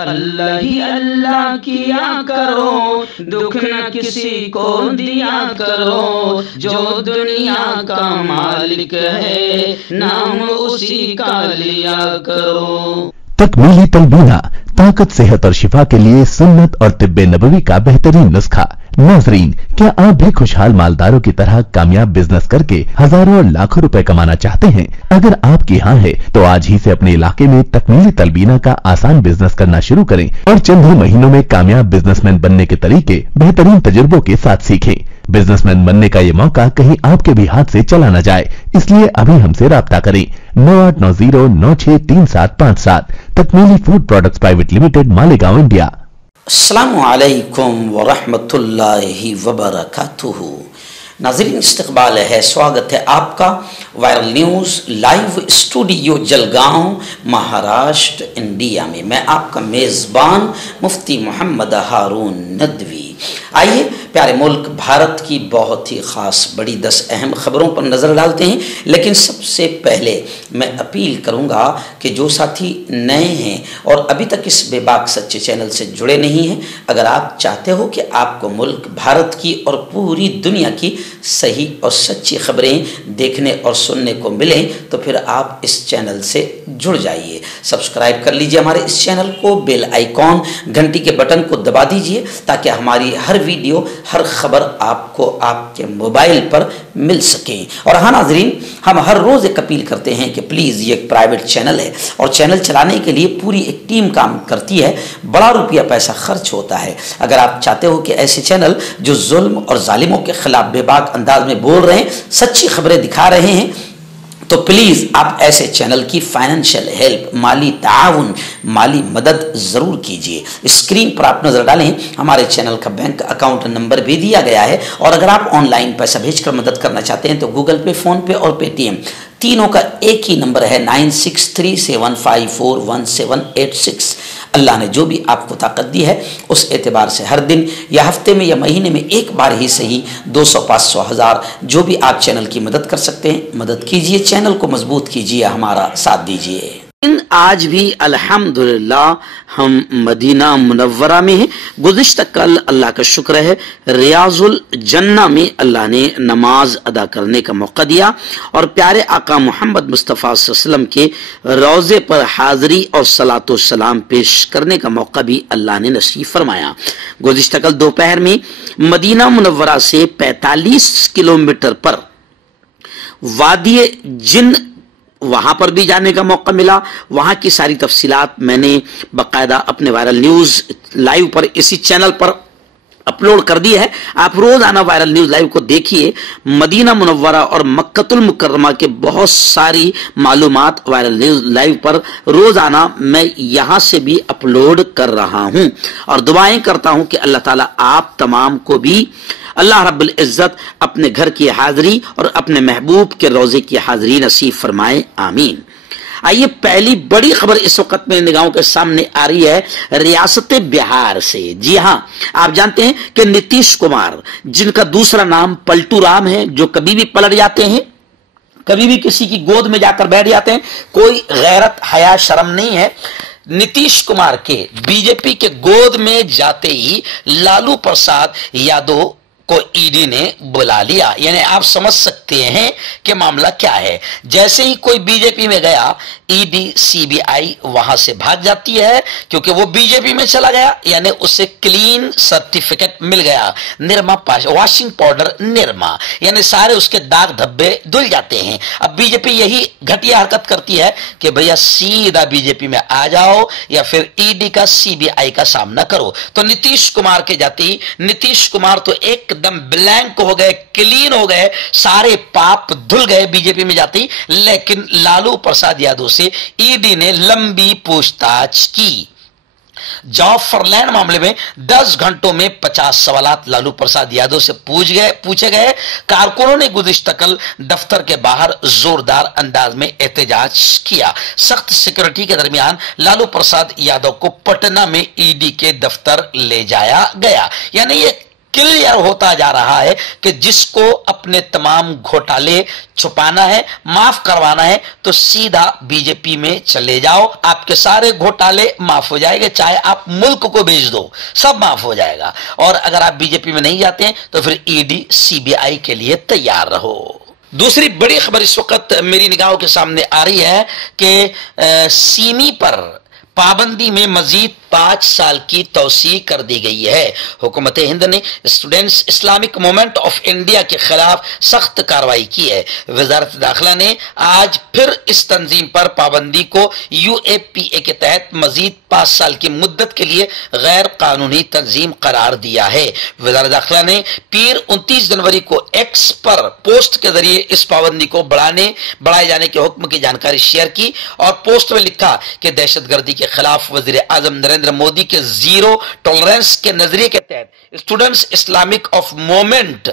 اللہ ہی اللہ کیا کرو، دکھ نہ کسی کو دیا کرو، جو دنیا کا مالک ہے نام اسی کا لیا کرو۔ تکمیلی تلبینہ طاقت، صحت اور شفا کے لیے سنت اور طب نبوی کا بہترین نسخہ۔ ناظرین، کیا آپ بھی خوشحال مالداروں کی طرح کامیاب بزنس کر کے ہزاروں اور لاکھوں روپے کمانا چاہتے ہیں؟ اگر آپ کی ہاں ہے تو آج ہی سے اپنے علاقے میں تکمیلی تلبینہ کا آسان بزنس کرنا شروع کریں اور چند ہی مہینوں میں کامیاب بزنس مین بننے کے طریقے بہترین تجربوں کے ساتھ سیکھیں۔ بزنس مین بننے کا یہ موقع کہیں آپ کے بھی ہاتھ سے چلا نہ جائے، اس لیے ابھی ہم سے رابطہ کریں۔ 9890963757 Takmeeli food products private limited, Malegaon, India. السلام علیکم ورحمۃ اللہ وبرکاتہ۔ ناظرین، استقبال ہے، سواگت ہے آپ کا viral news live studio Jalgaon, Maharashtra, India میں۔ میں آپ کا میزبان مفتی محمد ہارون ندوی۔ آئیے پیارے ملک بھارت کی بہت ہی خاص بڑی 10 اہم خبروں پر نظر ڈالتے ہیں، لیکن سب سے پہلے میں اپیل کروں گا کہ جو ساتھی نئے ہیں اور ابھی تک اس بے باک سچے چینل سے جڑے نہیں ہیں، اگر آپ چاہتے ہو کہ آپ کو ملک بھارت کی اور پوری دنیا کی صحیح اور سچی خبریں دیکھنے اور سننے کو ملیں تو پھر آپ اس چینل سے جڑ جائیے۔ سبسکرائب کر لیجئے ہمارے اس چینل کو، بیل آئیکن گھنٹی کے بٹن کو دبا دیجئے تاکہ ہماری ہر ویڈیو، ہر خبر آپ کو آپ کے موبائل پر مل سکیں۔ اور ہاں ناظرین، ہم ہر روز ایک اپیل کرتے ہیں کہ پلیز یہ ایک پرائیویٹ چینل ہے اور چینل چلانے کے لیے پوری ایک ٹیم کام کرتی ہے، بڑا روپیہ پیسہ خرچ ہوتا ہے۔ اگر آپ چاہتے ہو کہ ایسے چینل جو ظلم اور ظالموں کے خلاف بے باک انداز میں بول رہے ہیں، سچی خبریں دکھا رہے ہیں، تو پلیز آپ ایسے چینل کی فائنینشیل ہیلپ، مالی تعاون، مالی مدد ضرور کیجئے۔ اسکرین پر آپ نظر ڈالیں، ہمارے چینل کا بینک اکاؤنٹ نمبر بھی دیا گیا ہے، اور اگر آپ آن لائن پیسہ بھیج کر مدد کرنا چاہتے ہیں تو گوگل پے، فون پے اور پے ٹی ایم تینوں کا ایک ہی نمبر ہے 9637541786۔ اللہ نے جو بھی آپ کو طاقت دی ہے اس اعتبار سے ہر دن یا ہفتے میں یا مہینے میں ایک بار ہی صحیح 200، 500، 1000 جو بھی آپ چینل کی مدد کر سکتے ہیں مدد کیجئے، چینل کو مضبوط کیجئے، ہمارا ساتھ دیجئے۔ آج بھی الحمدللہ ہم مدینہ منورہ میں ہیں۔ گزشتہ کل اللہ کا شکر ہے ریاض الجنہ میں اللہ نے نماز ادا کرنے کا موقع دیا اور پیارے آقا محمد مصطفیٰ صلی اللہ علیہ وسلم کے روضے پر حاضری اور صلاۃ و سلام پیش کرنے کا موقع بھی اللہ نے نصیب فرمایا۔ گزشتہ کل دوپہر میں مدینہ منورہ سے 45 کلومیٹر پر وادی جن، وہاں پر بھی جانے کا موقع ملا۔ وہاں کی ساری تفصیلات میں نے باقاعدہ اپنے وائرل نیوز لائیو پر اسی چینل پر اپلوڈ کر دی ہے۔ آپ روزانہ وائرل نیوز لائیو کو دیکھیے۔ مدینہ منورہ اور مکۃ المکرمہ کے بہت ساری معلومات وائرل نیوز لائیو پر روزانہ میں یہاں سے بھی اپلوڈ کر رہا ہوں، اور دعائیں کرتا ہوں کہ اللہ تعالیٰ آپ تمام کو بھی اللہ رب العزت اپنے گھر کی حاضری اور اپنے محبوب کے روزے کی حاضری نصیب فرمائے، آمین۔ آئیے پہلی بڑی خبر اس وقت میں نگاہوں کے سامنے آ رہی ہے ریاست بہار سے۔ جی ہاں، آپ جانتے ہیں کہ نتیش کمار، جن کا دوسرا نام پلٹو رام ہے، جو کبھی بھی پلٹ جاتے ہیں، کبھی بھی کسی کی گود میں جا کر بیٹھ جاتے ہیں، کوئی غیرت حیا شرم نہیں ہے۔ نتیش کمار کے بی جے پی کے گود میں جاتے ہی لالو پرساد یادو کو ای ڈی نے بلا لیا، یعنی آپ سمجھ سکتے ہیں کہ معاملہ کیا ہے۔ جیسے ہی کوئی بی جے پی میں گیا، ای ڈی، سی بی آئی وہاں سے بھاگ جاتی ہے، کیونکہ وہ بی جے پی میں چلا گیا، یعنی اسے کلین سرٹیفکیٹ مل گیا، نرما واشنگ پاؤڈر نرما، یعنی سارے اس کے داغ دھبے دھل جاتے ہیں۔ اب بی جے پی یہی گھٹیا حرکت کرتی ہے کہ بھیا سیدھا بی جے پی میں آ جاؤ یا پھر ای ڈی کا، سی بی آئی کا سامنا کرو۔ تو نتیش کمار کے جاتے ہی نتیش کمار تو ایک دم بلینک ہو گئے، کلین ہو گئے، سارے پاپ دھل گئے بی جے پی میں جاتے ہی۔ لیکن لالو پرساد یادو سے ای ڈی نے لمبی پوچھ تاچھ کی۔ جعفر لینڈ معاملے میں 10 گھنٹوں میں 50 سوالات لالو پرساد یادو سے پوچھے گئے۔ کارکنوں نے گزشتہ کل دفتر کے باہر زوردار انداز میں احتجاج کیا۔ سخت سیکورٹی کے درمیان لالو پرساد یادو کو پٹنہ میں ای ڈی کے دفتر لے جایا گیا، یعنی یہ क्लियर होता जा रहा है कि जिसको अपने तमाम घोटाले छुपाना है, माफ करवाना है, तो सीधा बीजेपी में चले जाओ, आपके सारे घोटाले माफ हो जाएंगे। चाहे आप मुल्क को बेच दो, सब माफ हो जाएगा। और अगर आप बीजेपी में नहीं जाते हैं तो फिर ईडी सीबीआई के लिए तैयार रहो। दूसरी बड़ी खबर इस वक्त मेरी निगाहों के सामने आ रही है कि सीमी पर पाबंदी में मजीद 5 साल की तौसी कर दी गई है। हुकूमत हिंद ने students Islamic movement of India के खिलाफ सख्त कार्रवाई की है। वजारत दाखिला ने आज फिर इस तंजीम पर पाबंदी को UAPA के तहत मजीद 5 साल की मुद्दत के लिए गैर कानूनी तंजीम करार दिया है। वजारत दाखिला ने पीर 29 जनवरी को एक्स पर पोस्ट के जरिए इस पाबंदी को बढ़ाए जाने के हुक्म की जानकारी शेयर की और पोस्ट में लिखा कि दहशतगर्दी के खिलाफ वजीर आजम नरेंद्र मोदी के जीरो टॉलरेंस के नजरिए के तहत स्टूडेंट्स इस्लामिक ऑफ मूवमेंट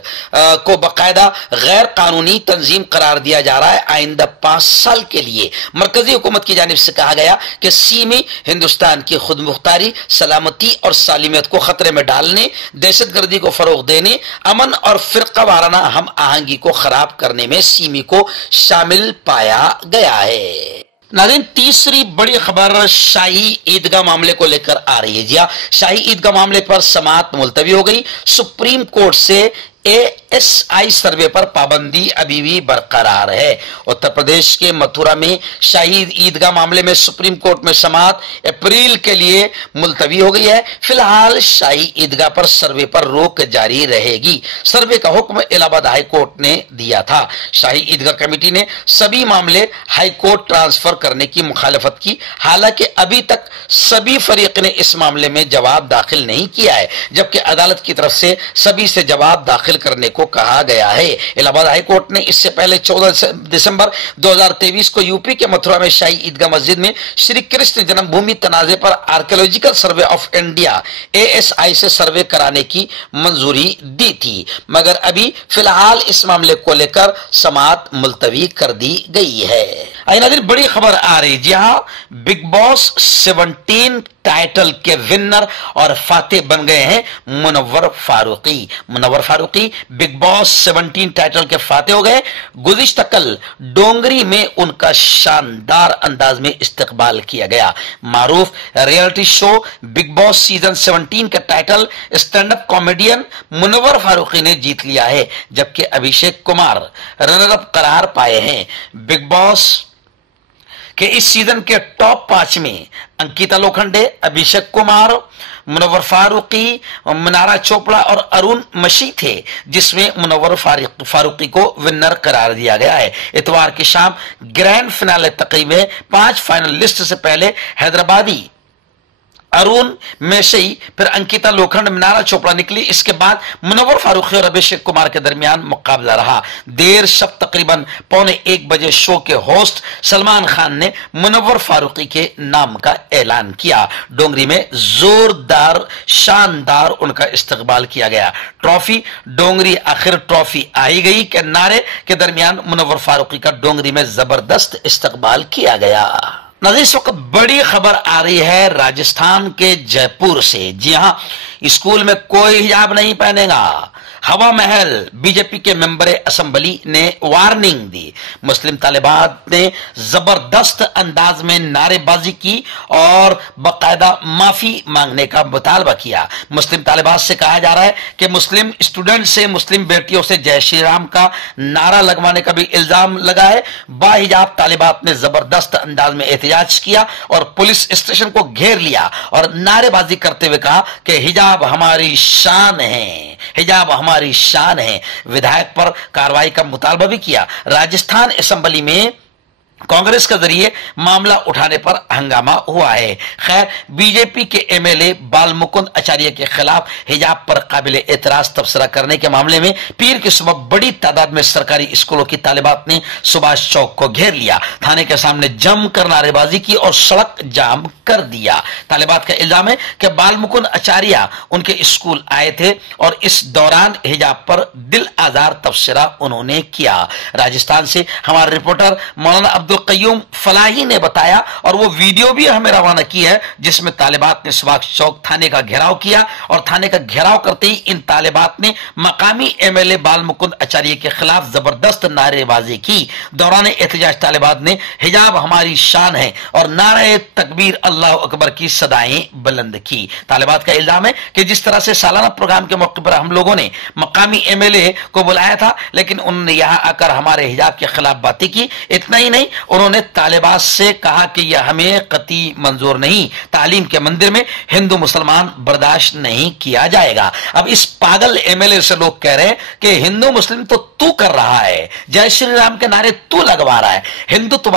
को बाकायदा गैर कानूनी तंजीम करार दिया जा रहा है। आइंदा 5 साल के लिए मरकजी हुकूमत की जानिब से कहा गया कि सी में हिंदुस्तान की खुद मुख्तारी, सलामती और सालिमियत को खतरे में डालने, दहशतगर्दी को फरोग देने, अमन और फिरका वाराना हम आहंगी को खराब करने में सीमी को शामिल पाया गया है। नाज़रीन, तीसरी बड़ी खबर शाही ईदगाह मामले को लेकर आ रही है। जी हाँ, शाही ईदगाह मामले पर समाअत मुलतवी हो गई। सुप्रीम कोर्ट से ASI सर्वे पर पाबंदी अभी भी बरकरार है। उत्तर प्रदेश के मथुरा में शाही ईदगाह मामले में सुप्रीम कोर्ट में समाअत अप्रैल के लिए मुलतवी हो गई है। फिलहाल शाही ईदगाह पर सर्वे पर रोक जारी रहेगी। सर्वे का हुक्म इलाहाबाद हाई कोर्ट ने दिया था। शाही ईदगाह कमेटी ने सभी मामले हाई कोर्ट ट्रांसफर करने की मुखालफत की। हालांकि अभी तक सभी फरीक ने इस मामले में जवाब दाखिल नहीं किया है, जबकि अदालत की तरफ से सभी से जवाब दाखिल करने को कहा गया है। इलाहाबाद हाई कोर्ट ने इससे पहले 14 दिसंबर 2023 को यूपी के मथुरा में शाही ईदगाह मस्जिद में श्री कृष्ण जन्मभूमि तनाजे पर archaeological survey of India ASI से सर्वे कराने की मंजूरी दी थी, मगर अभी फिलहाल इस मामले को लेकर समाअत मुलतवी कर दी गई है। नाज़रीन, बड़ी खबर आ रही, जी हाँ, बिग बॉस 17 टाइटल के विनर और फातेह बन गए हैं Munawar Faruqui. Munawar Faruqui Bigg Boss 17 title के फातेह हो गए। गुज़िश्ता कल डोंगरी में उनका शानदार अंदाज में इस्तकबाल किया गया। मारूफ reality show Bigg Boss season 17 का title stand up comedian Munawar Faruqui ने जीत लिया है, जबकि अभिषेक कुमार रनर अप करार पाए हैं। बिग बॉस कि इस सीजन के टॉप 5 में अंकिता लोखंडे, अभिषेक कुमार, मुनव्वर फारूकी, मनारा चोपड़ा और अरुण मशी थे, जिसमें मुनव्वर फारूकी को विनर करार दिया गया है। इतवार की शाम ग्रैंड फिनाले तकरीब में 5 फाइनलिस्ट से पहले हैदराबादी अरुण मेशई, फिर अंकिता लोखंड, मनारा चोपड़ा निकली। इसके बाद मुनव्वर फारूकी और अभिषेक कुमार के दरमियान मुकाबला रहा। देर शब तकरीबन 1:15 बजे शो के होस्ट सलमान खान ने मुनव्वर फारूकी के नाम का ऐलान किया। डोंगरी में जोरदार शानदार उनका इस्तकबाल किया गया। ट्रॉफी डोंगरी आखिर ट्रॉफी आई गई के नारे के दरमियान मुनव्वर फारूकी का डोंगरी में जबरदस्त इस्तकबाल किया गया। नाज़रीन, इस वक्त बड़ी खबर आ रही है राजस्थान के जयपुर से। जी हां, स्कूल में कोई हिजाब नहीं पहनेगा। हवा महल बीजेपी के मेंबर असेंबली ने वार्निंग दी। मुस्लिम तालिबान ने जबरदस्त अंदाज में नारेबाजी की और बाकायदा माफी मांगने का मुतालबा किया। मुस्लिम तालिबान से कहा जा रहा है कि मुस्लिम स्टूडेंट से, मुस्लिम बेटियों से जय श्री राम का नारा लगवाने का भी इल्जाम लगा है। बाहिजाब तालिबान ने जबरदस्त अंदाज में एहतजाज किया और पुलिस स्टेशन को घेर लिया और नारेबाजी करते हुए कहा कि हिजाब हमारी शान है, हिजाब हमारी शान है। विधायक पर कार्रवाई का मुतालबा भी किया। राजस्थान असेंबली में कांग्रेस के जरिए मामला उठाने पर हंगामा हुआ है। खैर, बीजेपी के एमएलए बालमुकुंद आचार्य के खिलाफ हिजाब पर काबिल एतराज तबसरा करने के मामले में पीर की सुबह बड़ी तादाद में सरकारी स्कूलों की तालिबात ने सुभाष चौक को घेर लिया, थाने के सामने जमकर नारेबाजी की और सड़क जाम कर दिया। तालिबात का इल्जाम है कि बालमुकुंद आचार्य उनके स्कूल आए थे और इस दौरान हिजाब पर दिल आजार तबसरा उन्होंने किया। राजस्थान से हमारे रिपोर्टर मौलाना अब्दुल क़य्यूम फलाही ने बताया, और वो वीडियो भी हमें रवाना की है जिसमें तालिबात ने सुभाष चौक थाने का घेराव किया, और थाने का घेराव करते ही इन तालिबात ने मकामी एमएलए बाल मुकुंद आचार्य के खिलाफ जबरदस्त नारेबाजी की। दौरान एहतजाज तालिबात ने हिजाब हमारी शान है और नारे तकबीर अल्लाह अकबर की सदाएं बुलंद की। तालिबात का इल्जाम है कि जिस तरह से सालाना प्रोग्राम के मौके पर हम लोगों ने मकामी एमएलए को बुलाया था, लेकिन उन्होंने यहां आकर हमारे हिजाब के खिलाफ बातें की। इतना ही नहीं, उन्होंने तालिबात से कहा कि यह हमें कतई मंजूर नहीं, तालीम के मंदिर में हिंदू मुसलमान बर्दाश्त नहीं किया जाएगा। अब इस पागल एमएलए से लोग कह रहे हैं कि हिंदू मुस्लिम तो तू कर रहा है, जय श्री राम के नारे तू लगवा रहा है, हिंदुत्व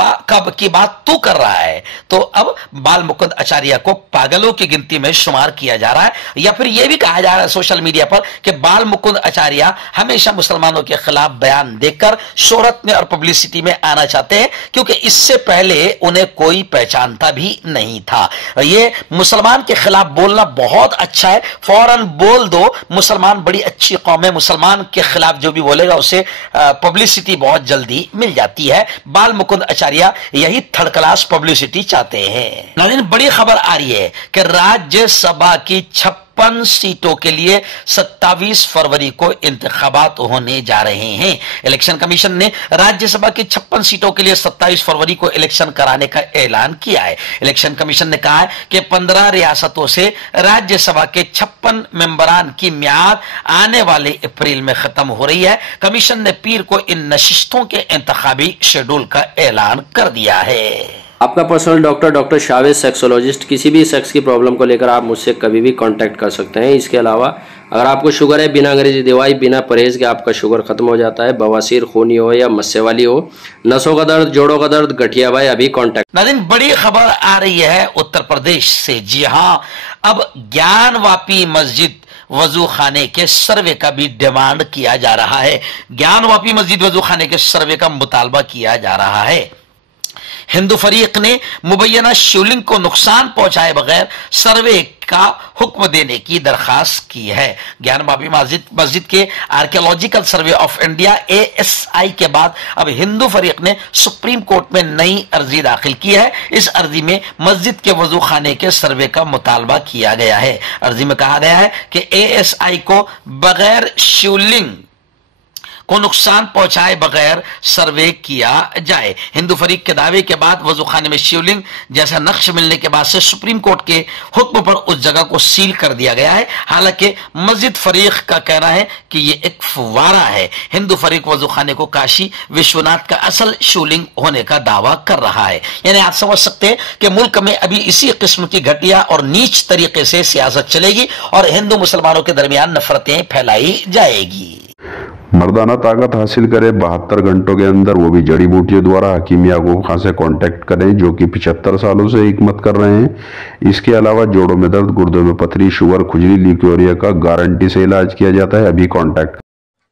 की बात तू कर रहा है। तो अब बाल मुकुंद आचार्य को पागलों की गिनती में शुमार किया जा रहा है, या फिर यह भी कहा जा रहा है सोशल मीडिया पर कि बाल मुकुंद आचार्य हमेशा मुसलमानों के खिलाफ बयान देकर शोहरत में और पब्लिसिटी में आना चाहते हैं, क्योंकि इससे पहले उन्हें कोई पहचानता भी नहीं था। ये मुसलमान के खिलाफ बोलना बहुत अच्छा है, फौरन बोल दो, मुसलमान बड़ी अच्छी कौम है, मुसलमान के खिलाफ जो भी बोलेगा उसे पब्लिसिटी बहुत जल्दी मिल जाती है। बाल मुकुंद आचार्य यही थर्ड क्लास पब्लिसिटी चाहते हैं। नाज़रीन, बड़ी खबर आ रही है कि राज्यसभा की 56 सीटों के लिए 27 फरवरी को इंतखाबात होने जा रहे हैं। इलेक्शन कमीशन ने राज्यसभा की 56 सीटों के लिए 27 फरवरी को इलेक्शन कराने का ऐलान किया है। इलेक्शन कमीशन ने कहा है कि 15 रियासतों से राज्यसभा के 56 मेंबरान की म्याद आने वाले अप्रैल में खत्म हो रही है। कमीशन ने पीर को इन नशिस्तों के इंतखाबी शेड्यूल का ऐलान कर दिया है। आपका पर्सनल डॉक्टर शावेज सेक्सोलॉजिस्ट, किसी भी सेक्स की प्रॉब्लम को लेकर आप मुझसे कभी भी कांटेक्ट कर सकते हैं। इसके अलावा अगर आपको शुगर है, बिना अंग्रेजी दवाई, बिना परहेज के आपका शुगर खत्म हो जाता है, बवासीर, खूनी हो या मस्से वाली हो, नसों का दर्द, जोड़ों का दर्द, गठिया भाई, अभी कांटेक्ट। नाज़रीन, बड़ी खबर आ रही है उत्तर प्रदेश से। जी हां, अब ज्ञानवापी मस्जिद वजू खाने के सर्वे का भी डिमांड किया जा रहा है। ज्ञानवापी मस्जिद वजू खाने के सर्वे का मुतालबा किया जा रहा है। हिंदू फरीक ने मुबैना शिवलिंग को नुकसान पहुंचाए बगैर सर्वे का हुक्म देने की दरखास्त की है। ज्ञानवापी मस्जिद के archaeological survey of India ASI के बाद अब हिंदू फरीक ने सुप्रीम कोर्ट में नई अर्जी दाखिल की है। इस अर्जी में मस्जिद के वजू खाने के सर्वे का मुतालबा किया गया है। अर्जी में कहा गया है कि ASI को बगैर शिवलिंग को नुकसान पहुंचाए बगैर सर्वे किया जाए। हिंदू फरीक के दावे के बाद वजू खाने में शिवलिंग जैसा नक्श मिलने के बाद से सुप्रीम कोर्ट के हुक्म पर उस जगह को सील कर दिया गया है। हालांकि मस्जिद फरीक का कहना है कि यह एक फव्वारा है। हिंदू फरीक वजू खाने को काशी विश्वनाथ का असल शिवलिंग होने का दावा कर रहा है। यानी आप समझ सकते हैं कि मुल्क में अभी इसी किस्म की घटिया और नीच तरीके से सियासत चलेगी और हिंदू मुसलमानों के दरमियान नफरतें फैलाई जाएगी। मर्दाना ताकत हासिल करे 72 घंटों के अंदर, वो भी जड़ी बूटियों द्वारा। हकीम याकूब खान से कांटेक्ट करें, जो कि 75 सालों से हिकमत कर रहे हैं। इसके अलावा जोड़ों में दर्द, गुर्दों में पथरी, शुगर, खुजली, ल्यूकेरिया का गारंटी से इलाज किया जाता है। अभी कांटेक्ट।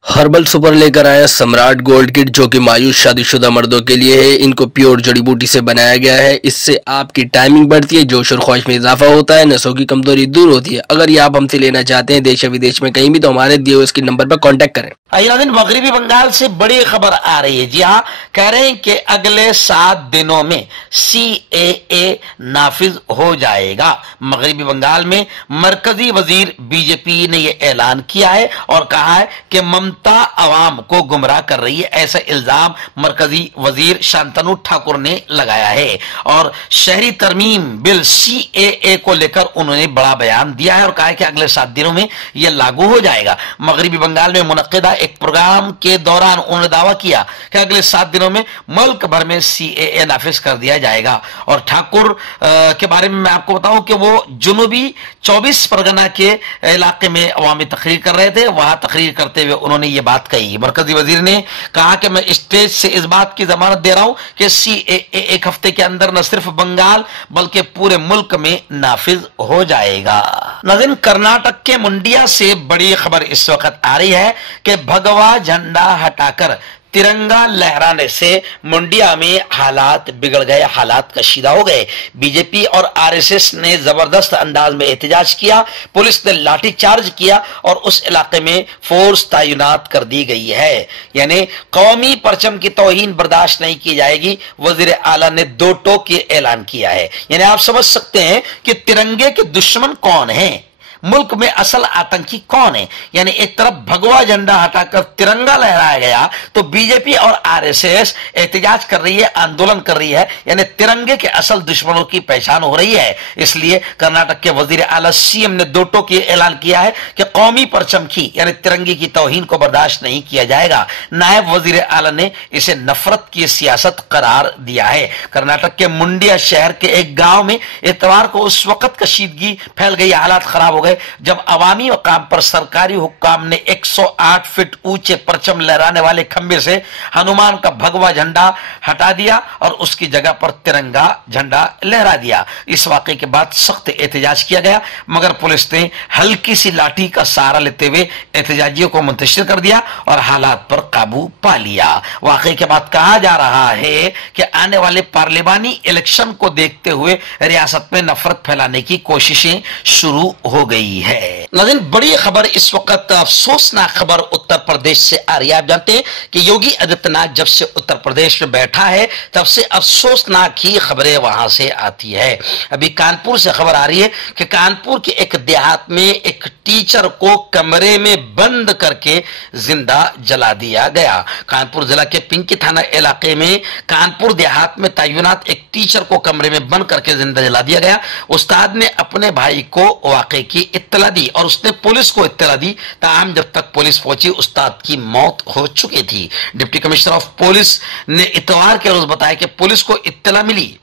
हर्बल सुपर लेकर आया सम्राट गोल्ड किट, जो कि मायूस शादीशुदा मर्दों के लिए है। इनको प्योर जड़ी बूटी से बनाया गया है। इससे आपकी टाइमिंग बढ़ती है, जोश और ख्वाहिश में इजाफा होता है, नसों की कमजोरी दूर होती है। अगर ये आप हमसे लेना चाहते हैं देश या विदेश में कहीं भी, तो हमारे दिए हुए इसके नंबर पर कांटेक्ट करें। नाज़रीन, मगरबी बंगाल से बड़ी खबर आ रही है। जी हाँ, कह रहे हैं कि अगले 7 दिनों में CAA नाफिज हो जाएगा। मगरबी बंगाल में मरकजी वजीर BJP ने यह ऐलान किया है और कहा है कि ममता अवाम को गुमराह कर रही है। ऐसा इल्जाम मरकजी वजीर शांतनु ठाकुर ने लगाया है और शहरी तरमीम बिल CAA को लेकर उन्होंने बड़ा बयान दिया है और कहा है कि अगले 7 दिनों में यह लागू हो जाएगा। मगरबी बंगाल में मुनक्किदा एक प्रोग्राम के दौरान उन्होंने दावा किया कि अगले 7 दिनों में मुल्क भर में CAA नाफिज कर दिया जाएगा। और ठाकुर के बारे में मैं आपको बताऊं कि वो जुनूबी 24 परगना के इलाके में अवामी तकरीर कर रहे थे। वहां तकरीर करते हुए उन्होंने ये बात कही। मरकजी वजीर ने कहा कि मैं स्टेज से इस बात की जमानत दे रहा हूं कि CAA एक हफ्ते के अंदर न सिर्फ बंगाल बल्कि पूरे मुल्क में नाफिज हो जाएगा। नाज़रीन, कर्नाटक के मुंडिया से बड़ी खबर इस वक्त आ रही है कि भगवा झंडा हटाकर तिरंगा लहराने से मुंडिया में हालात बिगड़ गए, हालात कशीदा हो गए। बीजेपी और आरएसएस ने जबरदस्त अंदाज में एहतजाज किया, पुलिस ने लाठीचार्ज किया और उस इलाके में फोर्स तैनात कर दी गई है। यानी कौमी परचम की तौहीन बर्दाश्त नहीं की जाएगी, वजीर आला ने दो टोक के ऐलान किया है। यानी आप समझ सकते हैं कि तिरंगे के दुश्मन कौन हैं, मुल्क में असल आतंकी कौन है। यानी एक तरफ भगवा झंडा हटाकर तिरंगा लहराया गया तो बीजेपी और आरएसएस एहतजाज कर रही है, आंदोलन कर रही है, यानी तिरंगे के असल दुश्मनों की पहचान हो रही है। इसलिए कर्नाटक के वजीर आला सीएम ने दो टोक ये ऐलान किया है कि कौमी परचम की यानी तिरंगे की तौहीन को बर्दाश्त नहीं किया जाएगा। नायब वजीर आला ने इसे नफरत की सियासत करार दिया है। कर्नाटक के मुंडिया शहर के एक गांव में इतवार को उस वक्त कशीदगी फैल गई, हालात खराब हो गए जब अवामी मकाम पर सरकारी हुक्काम ने 108 फीट ऊंचे परचम लहराने वाले खंबे से हनुमान का भगवा झंडा हटा दिया और उसकी जगह पर तिरंगा झंडा लहरा दिया। इस वाकये के बाद सख्त एहतजाज किया गया, मगर पुलिस ने हल्की सी लाठी का सहारा लेते हुए एहतजाजियों को मुंतशिर कर दिया और हालात पर काबू पा लिया। वाकये के बाद कहा जा रहा है कि आने वाले पार्लिमानी इलेक्शन को देखते हुए रियासत में नफरत फैलाने की कोशिशें शुरू हो गई है। नाज़रीन, बड़ी खबर इस वक्त, अफसोसनाक खबर उत्तर प्रदेश से आ रही है। आप जानते हैं कि योगी आदित्यनाथ जब से उत्तर प्रदेश में बैठा है तब से अफसोसनाक ही खबरें वहां से आती है। अभी कानपुर से खबर आ रही है कि कानपुर के एक देहात में एक टीचर को कमरे में बंद करके जिंदा जला दिया गया। कानपुर जिला के पिंकी थाना इलाके में कानपुर देहात में तैनात एक टीचर को कमरे में बंद करके जिंदा जला दिया गया। उस्ताद ने अपने भाई को वाकई की इत्तला दी और उसने पुलिस को इत्तला दी, ताहम जब तक पुलिस पहुंची उस्ताद की मौत हो चुकी थी। डिप्टी कमिश्नर ऑफ पुलिस ने इतवार के रोज बताया कि पुलिस को इत्तला मिली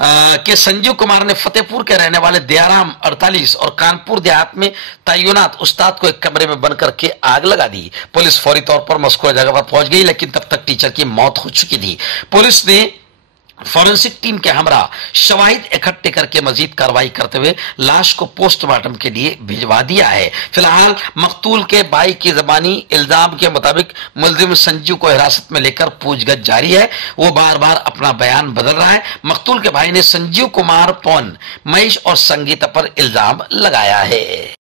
कि संजीव कुमार ने फतेहपुर के रहने वाले दयाराम 48 और कानपुर देहात में तैनात उस्ताद को एक कमरे में बंद करके आग लगा दी। पुलिस फौरी तौर पर मस्कुरा जगह पर पहुंच गई, लेकिन तब तक टीचर की मौत हो चुकी थी। पुलिस ने फॉरेंसिक टीम के हमरा शवाहिद इकट्ठे करके मजीद कार्रवाई करते हुए लाश को पोस्टमार्टम के लिए भिजवा दिया है। फिलहाल मकतूल के भाई की जबानी इल्जाम के मुताबिक मुलजिम संजीव को हिरासत में लेकर पूछगछ जारी है। वो बार बार अपना बयान बदल रहा है। मकतूल के भाई ने संजीव कुमार पौन, महेश और संगीता पर इल्जाम लगाया है।